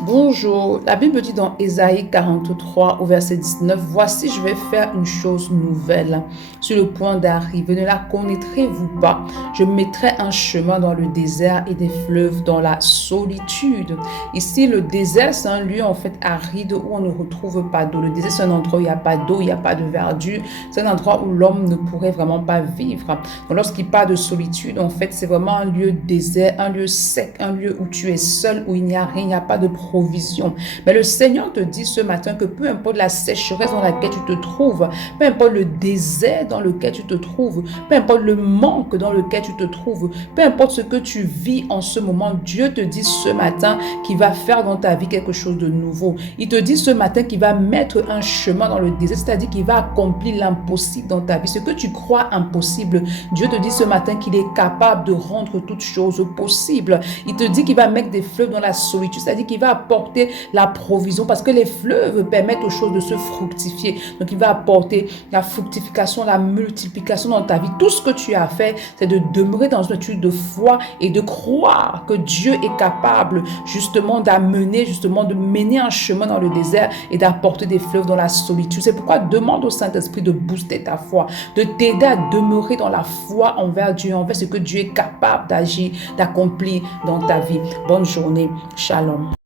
Bonjour, la Bible dit dans Ésaïe 43 au verset 19, voici je vais faire une chose nouvelle sur le point d'arriver, ne la connaîtrez-vous pas? Je mettrai un chemin dans le désert et des fleuves dans la solitude. Ici, le désert, c'est un lieu en fait aride où on ne retrouve pas d'eau. Le désert, c'est un endroit où il n'y a pas d'eau, il n'y a pas de verdure. C'est un endroit où l'homme ne pourrait vraiment pas vivre. Donc, lorsqu'il parle de solitude, en fait, c'est vraiment un lieu désert, un lieu sec, un lieu où tu es seul, où il n'y a rien, il n'y a pas de provision. Mais le Seigneur te dit ce matin que peu importe la sécheresse dans laquelle tu te trouves, peu importe le désert dans lequel tu te trouves, peu importe le manque dans lequel tu te trouves, peu importe ce que tu vis en ce moment, Dieu te dit ce matin qu'il va faire dans ta vie quelque chose de nouveau. Il te dit ce matin qu'il va mettre un chemin dans le désert, c'est-à-dire qu'il va accomplir l'impossible dans ta vie. Ce que tu crois impossible, Dieu te dit ce matin qu'il est capable de rendre toutes choses possibles. Il te dit qu'il va mettre des fleuves dans la solitude, c'est-à-dire qu'il va apporter la provision parce que les fleuves permettent aux choses de se fructifier. Donc, il va apporter la fructification, la multiplication dans ta vie. Tout ce que tu as fait, c'est de demeurer dans une attitude de foi et de croire que Dieu est capable justement d'amener, justement de mener un chemin dans le désert et d'apporter des fleuves dans la solitude. C'est pourquoi demande au Saint-Esprit de booster ta foi, de t'aider à demeurer dans la foi envers Dieu, envers ce que Dieu est capable d'agir, d'accomplir dans ta vie. Bonne journée. Shalom.